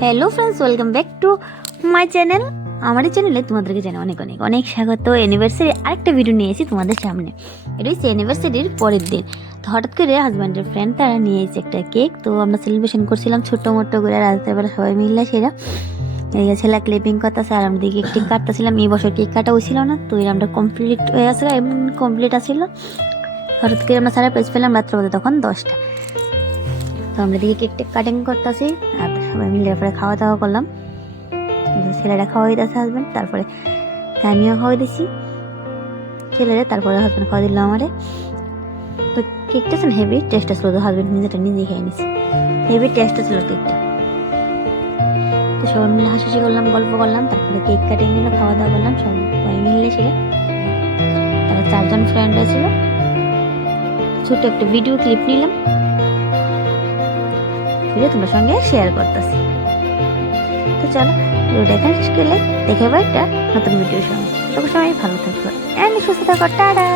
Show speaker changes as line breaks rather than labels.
Hello friends welcome back to my channel আমার চ্যানেলে তোমাদেরকে জানাই অনেক অনেক অনেক স্বাগত। অ্যানিভার্সারি আরেকটা ভিডিও নিয়ে এসেছি তোমাদের সামনে। এটা হচ্ছে অ্যানিভার্সারির পরের দিন। তো হঠাৎ করে হাজব্যান্ডের ফ্রেন্ড তারা নিয়ে এসেছে একটা কেক তো আমরা সেলিব্রেশন করছিলাম ছোট্ট মোটো করে রাত্রেবেলা সবাই মিললে সেটা ছেলে ক্লিপিং করতেছে, আর আমরা দিকে কেক কাটতেছিলাম। এই বছর কেক কাটাও ছিল না, তো আমরা কমপ্লিট হয়ে গেছে কমপ্লিট আসছিল হঠাৎ করে আমরা সারা পেজ পেলাম রাত্রে বাজে তখন দশটা। তো আমরা দিকে কেক টেক কাটিং করতেছি, আর সবাই মিলে তারপরে খাওয়া দাওয়া করলাম। ছেলেরা খাওয়াই দিয়েছে হাজব্যান্ড তারপরে আমিও খাওয়াই দিছি। ছেলেরা তারপরে হাজব্যান্ড খাওয়া দিল আমারে। তো কেকটা ছিল হেভি টেস্ট ছিল, তো হাজব্যান্ড নিজেটা নিজেই খেয়ে নিছি। হেভি টেস্ট ছিল কেকটা। তো সবাই মিলে হাসি করলাম, গল্প করলাম, তারপরে কেক কাটিং নিল, খাওয়া দাওয়া করলাম, সবাই মিলে ছিল তারা চারজন ফ্রেন্ড ছিল। ছোট একটা ভিডিও ক্লিপ নিলাম। ভিডিও তোমার সঙ্গে শেয়ার করতেছি। তো চলো ভিডিওটা এখানে শেষ করলে দেখে একটা নতুন ভিডিওর সঙ্গে তখন সবাই ভালো থাকবে অ্যান্ড সুস্থ থাকো, টাটা!